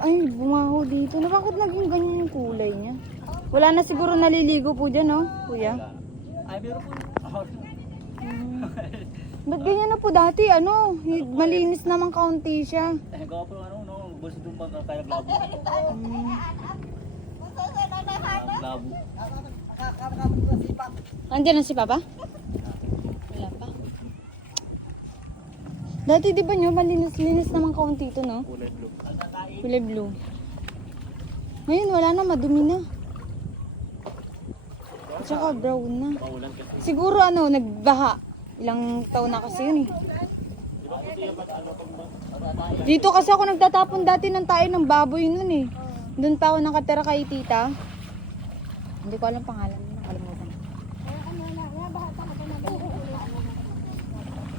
Ay, bumaho dito. Na bakit naging ganyan yung kulay niya? Wala na siguro naliligo po dyan, no, kuya? Ay, meron po. Ba't ganyan na po dati? Ano? Malinis naman kaunti siya. Eh, gawa po ano, no? Gusto doon pa kaya glabo. Glabo. Andiyan na si Papa? Wala pa. Dati di ba nyo, malinis-linis naman kaunti ito, no? Kulay blue. Kulay blue. Ngayon, wala na, madumi na. Tsaka brown na. Maulan kasi. Siguro ano, nagbaha. Ilang taon na kasi yun eh. Dito kasi ako nagtatapon dati ng tayo ng baboy nun eh. Doon pa ako nakatira kay tita. Hindi ko alam pangalan.